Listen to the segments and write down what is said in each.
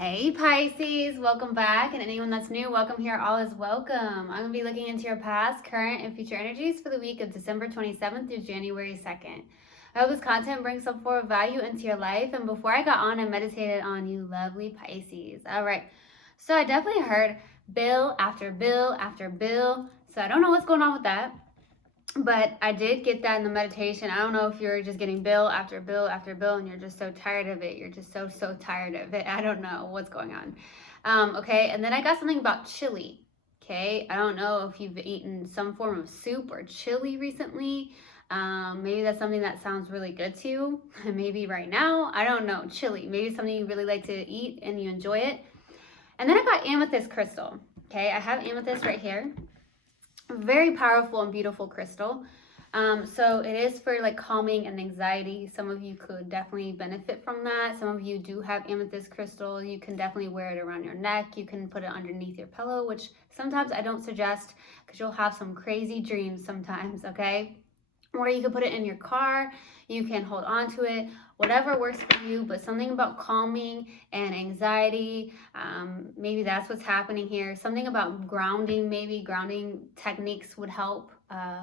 Hey Pisces, welcome back, and anyone that's new, welcome here. All is welcome. I'm going to be looking into your past, current, and future energies for the week of December 27th through January 2nd. I hope this content brings some form of value into your life, and before I got on, I meditated on you lovely Pisces. All right, so I definitely heard bill after bill after bill, so I don't know what's going on with that. But I did get that in the meditation. I don't know if you're just getting bill after bill after bill and you're just so tired of it. You're just so tired of it. I don't know what's going on. Okay, and then I got something about chili. Okay, I don't know if you've eaten some form of soup or chili recently. Maybe that's something that sounds really good to you. Maybe right now, I don't know, chili. Maybe something you really like to eat and you enjoy it. And then I got amethyst crystal. Okay, I have amethyst right here. Very powerful and beautiful crystal. So it is for like calming and anxiety. Some of you could definitely benefit from that. Some of you do have amethyst crystal. You can definitely wear it around your neck. You can put it underneath your pillow, which sometimes I don't suggest because you'll have some crazy dreams sometimes, okay? Or you can put it in your car. You can hold on to it, whatever works for you, but something about calming and anxiety, maybe that's what's happening here. Something about grounding, maybe grounding techniques would help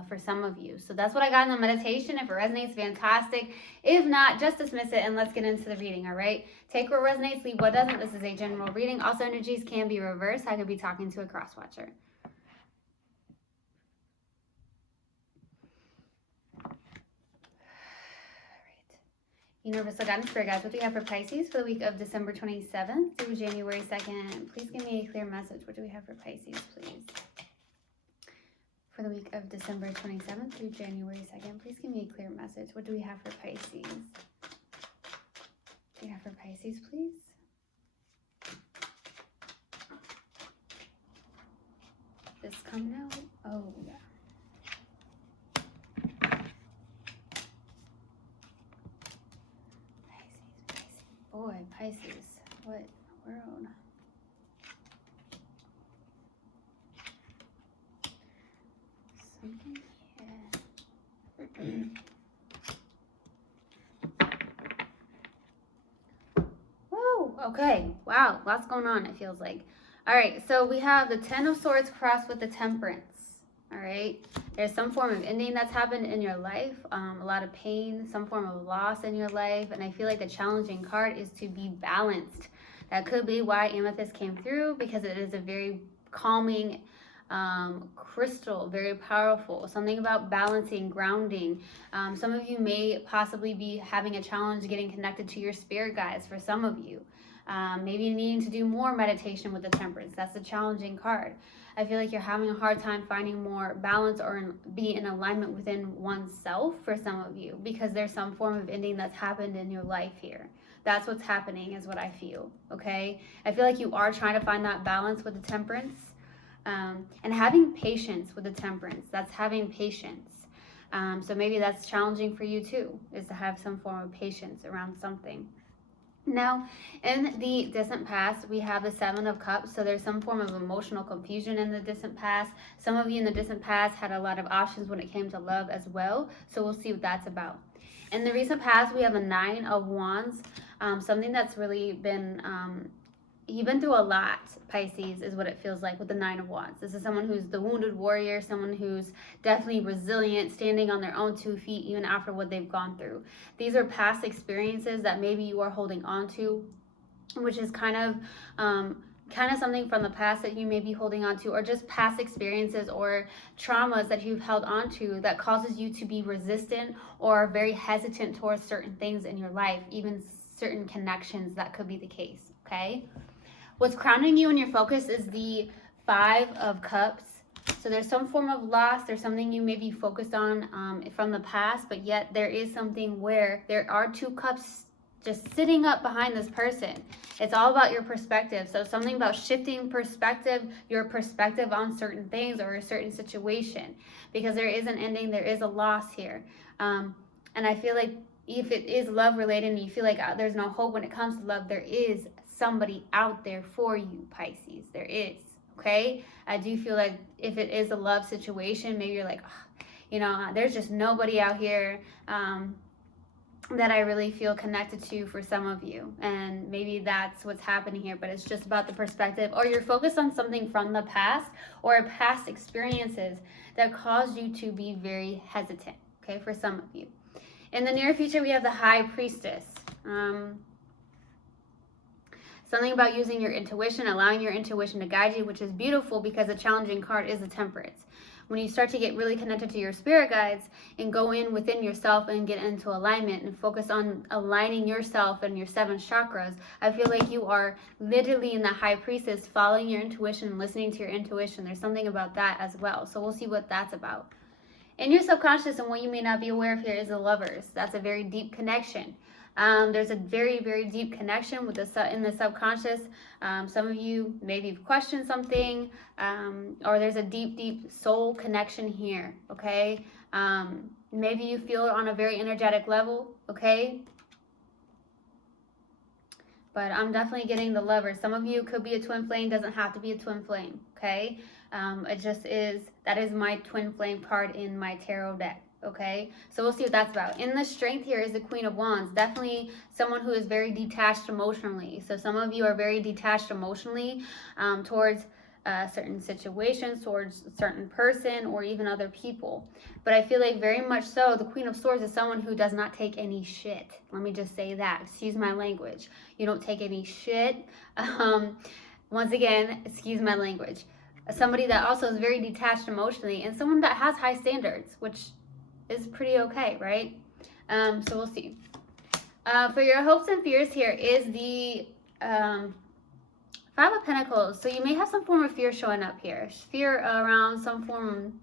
for some of you. So that's what I got in the meditation. If it resonates, fantastic. If not, just dismiss it and let's get into the reading, all right? Take what resonates, leave what doesn't. This is a general reading. Also, energies can be reversed. I could be talking to a cross watcher. Universal Guidance Spirit Guides, what do we have for Pisces for the week of December 27th through January 2nd? Please give me a clear message. What do we have for Pisces, please? For the week of December 27th through January 2nd, please give me a clear message. What do we have for Pisces? What do we have for Pisces, please? This coming out? Oh, yeah. Boy, Pisces, what in the world? Something here. Whoa, okay. Wow, lots going on, it feels like. All right, so we have the Ten of Swords crossed with the Temperance. All right, there's some form of ending that's happened in your life, a lot of pain, some form of loss in your life, and I feel like the challenging card is to be balanced. That could be why Amethyst came through, because it is a very calming crystal, very powerful. Something about balancing, grounding. Some of you may possibly be having a challenge getting connected to your spirit guides for some of you. Maybe needing to do more meditation with the Temperance. That's a challenging card. I feel like you're having a hard time finding more balance or be in alignment within oneself for some of you, because there's some form of ending that's happened in your life here. That's what's happening is what I feel, okay? I feel like you are trying to find that balance with the Temperance, and having patience with the Temperance. That's having patience. So maybe that's challenging for you too, is to have some form of patience around something. Now, in the distant past, we have the Seven of Cups, so there's some form of emotional confusion in the distant past. Some of you in the distant past had a lot of options when it came to love as well, so we'll see what that's about. In the recent past, we have a Nine of Wands, something that's really been, you've been through a lot, Pisces, is what it feels like with the Nine of Wands. This is someone who's the wounded warrior, someone who's definitely resilient, standing on their own 2 feet even after what they've gone through. These are past experiences that maybe you are holding on to, which is kind of something from the past that you may be holding on to, or just past experiences or traumas that you've held on to that causes you to be resistant or very hesitant towards certain things in your life, even certain connections. That could be the case, okay? What's crowning you in your focus is the Five of Cups. So there's some form of loss. There's something you may be focused on from the past, but yet there is something where there are 2 cups just sitting up behind this person. It's all about your perspective. So something about shifting perspective, your perspective on certain things or a certain situation, because there is an ending, there is a loss here. And I feel like if it is love related and you feel like there's no hope when it comes to love, there is somebody out there for you, Pisces. There is, okay? I do feel like if it is a love situation, maybe you're like, oh, you know, there's just nobody out here. that I really feel connected to for some of you. And maybe that's what's happening here, but it's just about the perspective, or you're focused on something from the past or past experiences that caused you to be very hesitant, okay, for some of you. In the near future, we have the High Priestess. Something about using your intuition, allowing your intuition to guide you, which is beautiful because the challenging card is the Temperance. When you start to get really connected to your spirit guides and go in within yourself and get into alignment and focus on aligning yourself and your 7 chakras, I feel like you are literally in the High Priestess, following your intuition, listening to your intuition. There's something about that as well. So we'll see what that's about. In your subconscious, and what you may not be aware of here, is the Lovers. That's a very deep connection. There's a very, very deep connection with in the subconscious. Some of you maybe have questioned something, or there's a deep, deep soul connection here, okay? Maybe you feel it on a very energetic level, okay? But I'm definitely getting the Lovers. Some of you could be a twin flame, doesn't have to be a twin flame, okay? It just is, that is my twin flame card in my tarot deck. Okay, so we'll see what that's about. In the Strength here is the Queen of Wands. Definitely someone who is very detached emotionally. So some of you are very detached emotionally towards certain situations, towards a certain person, or even other people. But I feel like very much so, the Queen of Swords is someone who does not take any shit. Let me just say that. Excuse my language. You don't take any shit. Once again, excuse my language. Somebody that also is very detached emotionally, and someone that has high standards, which is pretty okay, right? So we'll see. For your hopes and fears here is the 5 of Pentacles. So you may have some form of fear showing up here. Fear around some form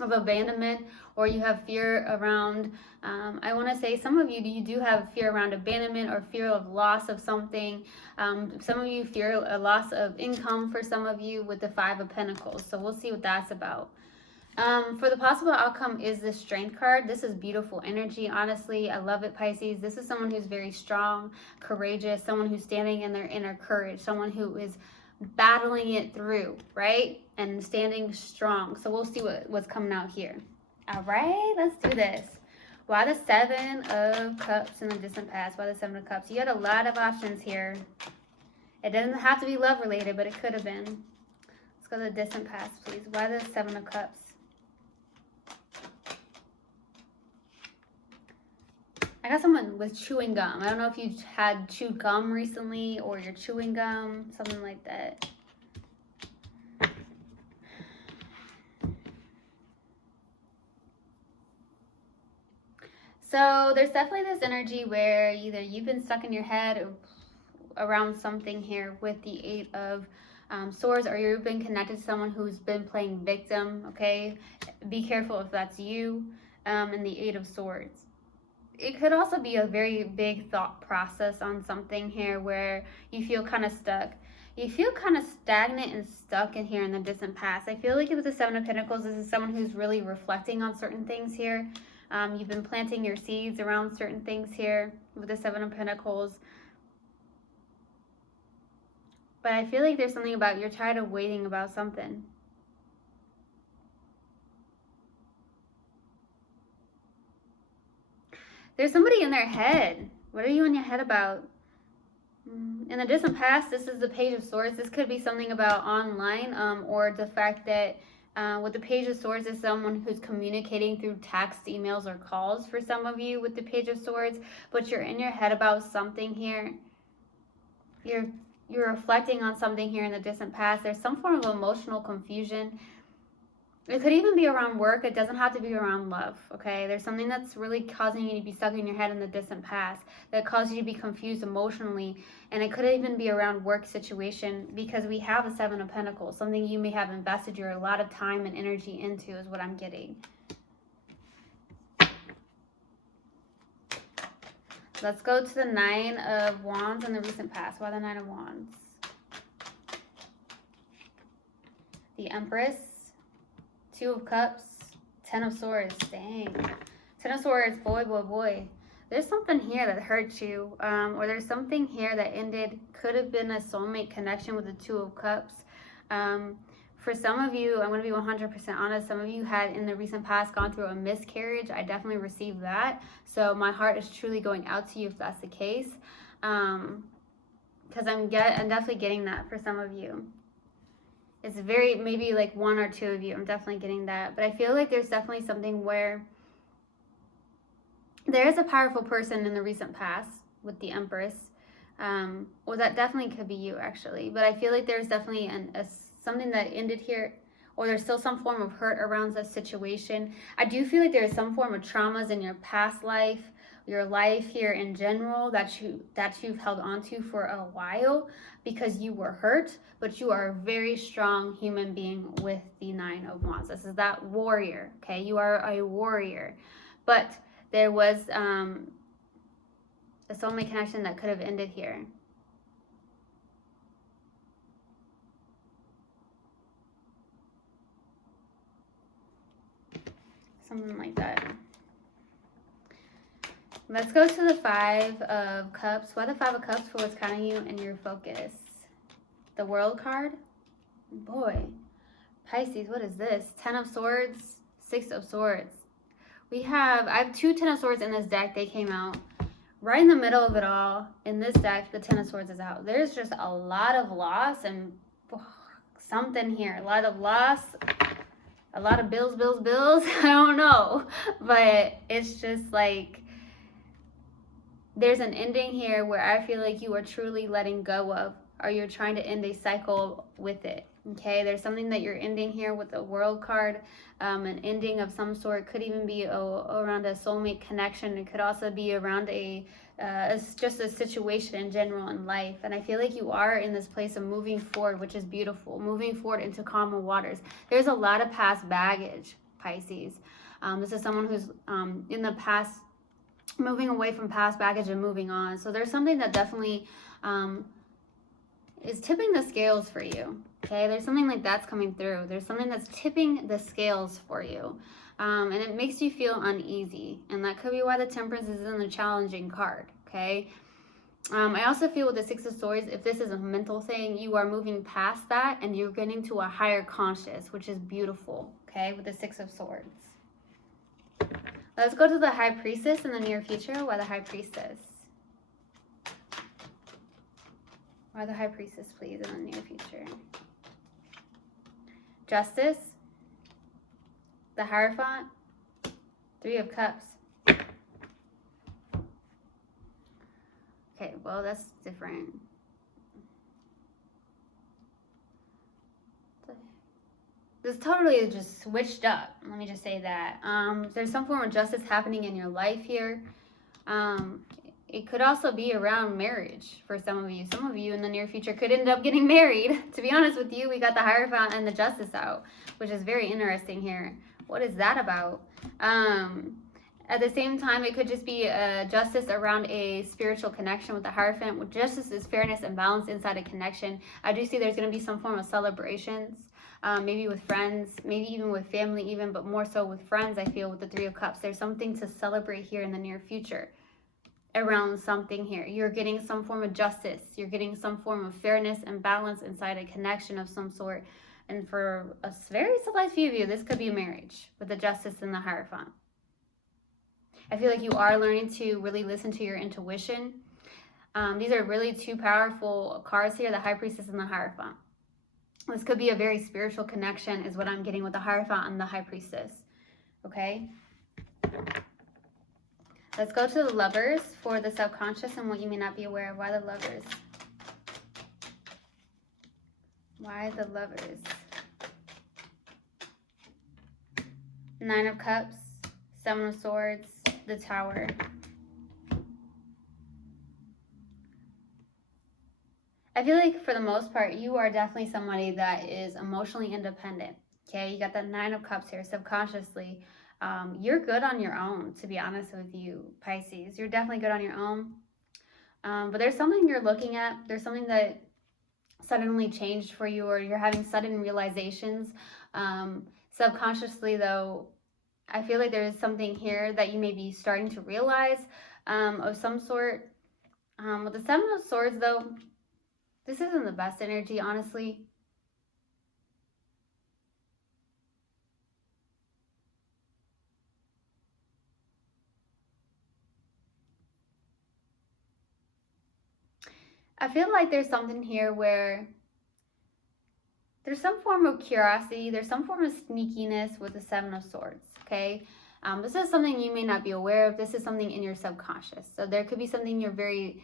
of abandonment, or you have fear around, I want to say some of you do have fear around abandonment or fear of loss of something. Some of you fear a loss of income for some of you with the 5 of Pentacles. So we'll see what that's about. For the possible outcome is the Strength card. This is beautiful energy. Honestly, I love it, Pisces. This is someone who's very strong, courageous, someone who's standing in their inner courage, someone who is battling it through, right? And standing strong. So we'll see what's coming out here. All right, let's do this. Why the 7 of Cups in the distant past? Why the 7 of Cups? You had a lot of options here. It doesn't have to be love related, but it could have been. Let's go to the distant past, please. Why the 7 of Cups? I got someone with chewing gum. I don't know if you had chewed gum recently, or you're chewing gum, something like that. So there's definitely this energy where either you've been stuck in your head around something here with the 8 of Swords, or you've been connected to someone who's been playing victim, okay? Be careful if that's you, and the 8 of Swords. It could also be a very big thought process on something here where you feel kind of stuck. You feel kind of stagnant and stuck in here in the distant past. I feel like with the 7 of Pentacles, this is someone who's really reflecting on certain things here. You've been planting your seeds around certain things here with the 7 of Pentacles. But I feel like there's something about you're tired of waiting about something. There's somebody in their head. What are you in your head about? In the distant past, this is the Page of Swords. This could be something about online, or the fact that with the Page of Swords is someone who's communicating through text, emails, or calls for some of you with the Page of Swords, but you're in your head about something here. You're reflecting on something here in the distant past. There's some form of emotional confusion. It could even be around work. It doesn't have to be around love, okay? There's something that's really causing you to be stuck in your head in the distant past that caused you to be confused emotionally. And it could even be around work situation, because we have a 7 of Pentacles. Something you may have invested your a lot of time and energy into is what I'm getting. Let's go to the 9 of Wands in the recent past. Why the 9 of Wands? The Empress. 2 of Cups, 10 of Swords, dang. 10 of Swords, boy, boy, boy. There's something here that hurt you, or there's something here that ended, could have been a soulmate connection with the 2 of Cups. For some of you, I'm going to be 100% honest, some of you had in the recent past gone through a miscarriage. I definitely received that. So my heart is truly going out to you if that's the case. Because I'm definitely getting that for some of you. It's very, maybe like one or two of you, I'm definitely getting that. But I feel like there's definitely something where there is a powerful person in the recent past with the Empress. Or that definitely could be you, actually. But I feel like there's definitely something that ended here, or there's still some form of hurt around the situation. I do feel like there's some form of traumas in your past life, your life here in general, that you've held on to for a while because you were hurt, but you are a very strong human being with the Nine of Wands. This is that warrior, okay? You are a warrior. But there was a soulmate connection that could have ended here. Something like that. Let's go to the Five of Cups. Why the Five of Cups for what's counting you and your focus? The World card. Boy. Pisces, what is this? 10 of Swords, 6 of Swords. I have 2 10 of Swords in this deck. They came out right in the middle of it all. In this deck, the 10 of Swords is out. There's just a lot of loss and something here. A lot of loss. A lot of bills. I don't know. But it's just like there's an ending here where I feel like you are truly letting go of, or you're trying to end a cycle with it. Okay, there's something that you're ending here with the World card, an ending of some sort. Could even be around a soulmate connection. It could also be around just a situation in general in life. And I feel like you are in this place of moving forward, which is beautiful, moving forward into calmer waters. There's a lot of past baggage, Pisces. This is someone who's in the past, moving away from past baggage and moving on. So there's something that definitely is tipping the scales for you. Okay, there's something like that's coming through. There's something that's tipping the scales for you. And it makes you feel uneasy. And that could be why the Temperance is in the challenging card. Okay. I also feel with the Six of Swords, if this is a mental thing, you are moving past that and you're getting to a higher conscious, which is beautiful. Okay, with the Six of Swords. Let's go to the High Priestess in the near future. Why the High Priestess? Why the High Priestess, please, in the near future? Justice. The Hierophant. 3 of Cups. Okay, well, that's different. This totally is just switched up. Let me just say that. There's some form of justice happening in your life here. It could also be around marriage for some of you. Some of you in the near future could end up getting married. To be honest with you, we got the Hierophant and the Justice out, which is very interesting here. What is that about? At the same time, it could just be justice around a spiritual connection with the Hierophant. With justice is fairness and balance inside a connection. I do see there's going to be some form of celebrations, maybe with friends, maybe even with family even, but more so with friends, I feel, with the 3 of Cups. There's something to celebrate here in the near future around something here. You're getting some form of justice. You're getting some form of fairness and balance inside a connection of some sort. And for a very select few of you, this could be a marriage with the Justice and the Hierophant. I feel like you are learning to really listen to your intuition. These are really 2 powerful cards here, the High Priestess and the Hierophant. This could be a very spiritual connection is what I'm getting with the Hierophant and the High Priestess. Okay? Let's go to the Lovers for the subconscious and what you may not be aware of. Why the Lovers? Why the Lovers? 9 of Cups, 7 of Swords, the Tower. I feel like for the most part, you are definitely somebody that is emotionally independent. Okay, you got that 9 of Cups here subconsciously. You're good on your own, to be honest with you, Pisces. You're definitely good on your own. But there's something you're looking at. There's something that suddenly changed for you, or you're having sudden realizations. Subconsciously, though, I feel like there's something here that you may be starting to realize of some sort. With the 7 of Swords, though, this isn't the best energy, honestly. I feel like there's something here where there's some form of curiosity, there's some form of sneakiness with the Seven of Swords, okay? This is something you may not be aware of. This is something in your subconscious. So there could be something you're very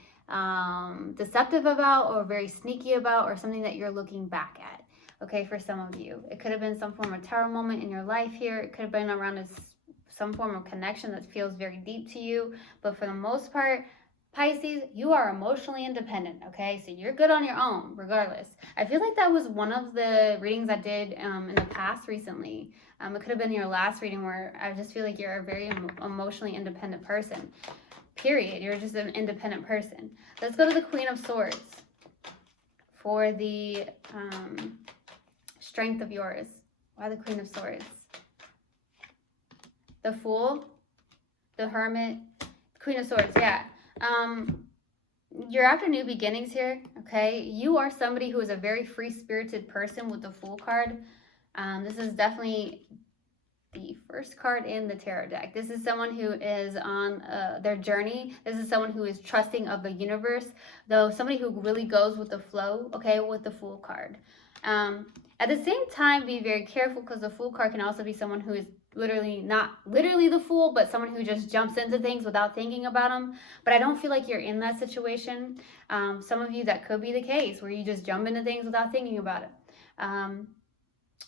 deceptive about or very sneaky about, or something that you're looking back at, okay, for some of you. It could have been some form of tower moment in your life here. It could have been around some form of connection that feels very deep to you. But for the most part, Pisces, you are emotionally independent, okay? So you're good on your own, regardless. I feel like that was one of the readings I did in the past recently. It could have been your last reading, where I just feel like you're a very emotionally independent person. Period. You're just an independent person. Let's go to the Queen of Swords for the strength of yours. Why the Queen of Swords? The Fool, the Hermit, Queen of Swords, yeah. You're after new beginnings here, okay? You are somebody who is a very free-spirited person with the Fool card. This is definitely the first card in the tarot deck. This is someone who is on their journey. This is someone who is trusting of the universe, though somebody who really goes with the flow, okay, with the Fool card. At the same time, be very careful, because the Fool card can also be someone who is literally not literally the fool, but someone who just jumps into things without thinking about them. But I don't feel like you're in that situation. Some of you, that could be the case, where you just jump into things without thinking about it.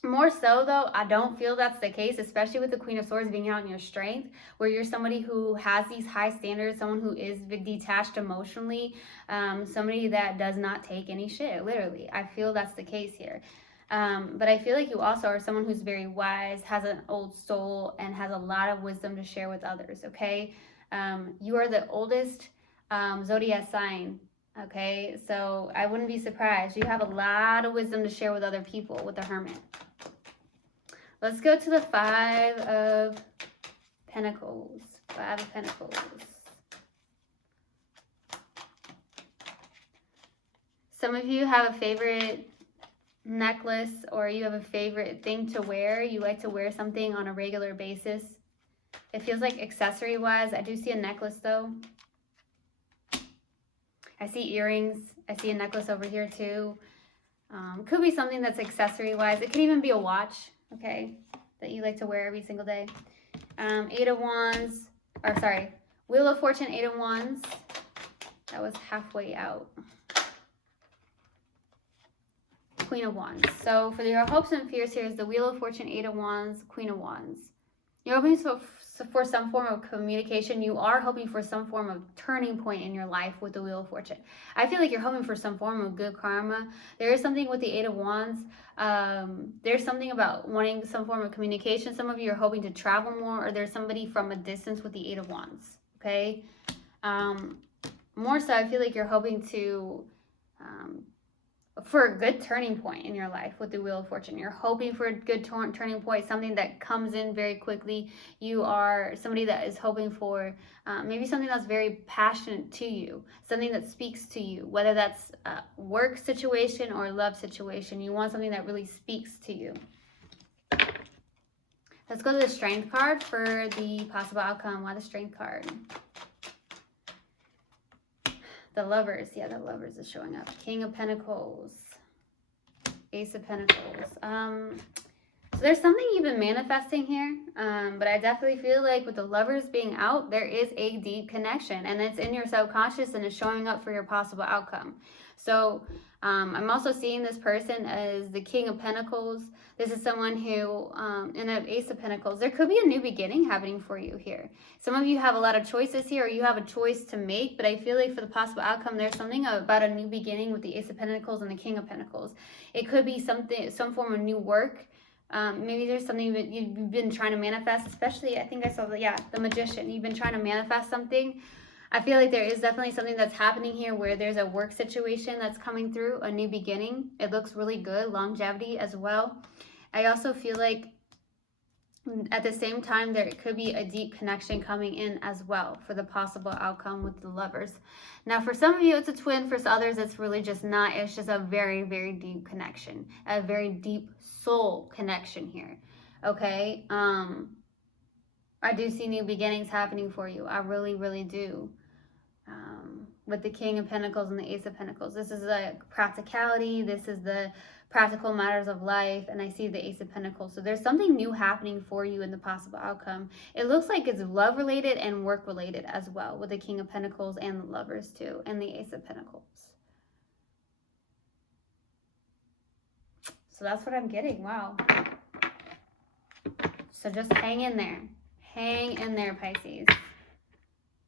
More so, though, I don't feel that's the case, especially with the Queen of Swords being out in your strength, where you're somebody who has these high standards, someone who is detached emotionally, somebody that does not take any shit, literally. I feel that's the case here. But I feel like you also are someone who's very wise, has an old soul, and has a lot of wisdom to share with others, okay? You are the oldest zodiac sign, okay? So I wouldn't be surprised. You have a lot of wisdom to share with other people with the Hermit. Let's go to the Five of Pentacles. Five of Pentacles. Some of you have a favorite necklace, or you have a favorite thing to wear. You like to wear something on a regular basis. It feels like accessory wise. I do see a necklace though. I see earrings. I see a necklace over here too. Could be something that's accessory wise. It could even be a watch, okay, that you like to wear every single day. Eight of Wands, or sorry, Wheel of Fortune, Eight of Wands. That was halfway out. Queen of Wands. So for your hopes and fears here is the Wheel of Fortune, Eight of Wands, Queen of Wands. You're hoping for some form of communication. You are hoping for some form of turning point in your life with the Wheel of Fortune. I feel like you're hoping for some form of good karma. There is something with the Eight of Wands. There's something about wanting some form of communication. Some of you are hoping to travel more, or there's somebody from a distance with the Eight of Wands, okay? More so, I feel like you're hoping to for a good turning point in your life with the Wheel of Fortune. You're hoping for a good turning point, something that comes in very quickly. You are somebody that is hoping for maybe something that's very passionate to you, something that speaks to you, whether that's a work situation or a love situation. You want something that really speaks to you. Let's go to the Strength card for the possible outcome. Why the Strength card? The Lovers, yeah, the Lovers is showing up. King of Pentacles, Ace of Pentacles. So there's something you've been manifesting here, but I definitely feel like with the Lovers being out, there is a deep connection, and it's in your subconscious and it's showing up for your possible outcome. So I'm also seeing this person as the King of Pentacles. This is someone who, in an Ace of Pentacles, there could be a new beginning happening for you here. Some of you have a lot of choices here, or you have a choice to make, but I feel like for the possible outcome, there's something about a new beginning with the Ace of Pentacles and the King of Pentacles. It could be some form of new work. Maybe there's something that you've been trying to manifest, especially, I think I saw the Magician. You've been trying to manifest something. I feel like there is definitely something that's happening here where there's a work situation that's coming through, a new beginning. It looks really good, longevity as well. I also feel like at the same time, there could be a deep connection coming in as well for the possible outcome with the Lovers. Now, for some of you, it's a twin. For others, it's really just not. It's just a very, very deep connection, a very deep soul connection here, okay? I do see new beginnings happening for you. I really, really do. with the King of Pentacles and the Ace of Pentacles. This is the practicality. This is the practical matters of life. And I see the Ace of Pentacles. So there's something new happening for you in the possible outcome. It looks like it's love related and work related as well, with the King of Pentacles and the Lovers too, and the Ace of Pentacles. So that's what I'm getting. Wow. So just hang in there. Hang in there, Pisces.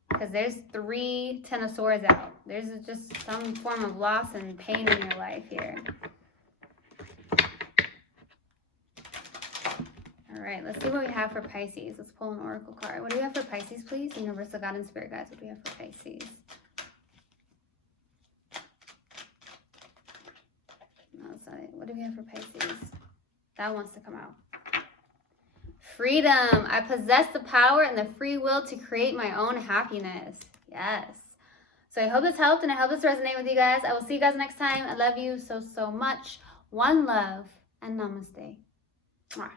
Because there's 3 Ten of Swords out. There's just some form of loss and pain in your life here. All right, let's see what we have for Pisces. Let's pull an oracle card. What do we have for Pisces, please? Universal God and Spirit guides. What do we have for Pisces? No, that's not it. What do we have for Pisces? That wants to come out. Freedom. I possess the power and the free will to create my own happiness. Yes. So I hope this helped and I hope this resonated with you guys. I will see you guys next time. I love you so, so much. One love and namaste. Mwah.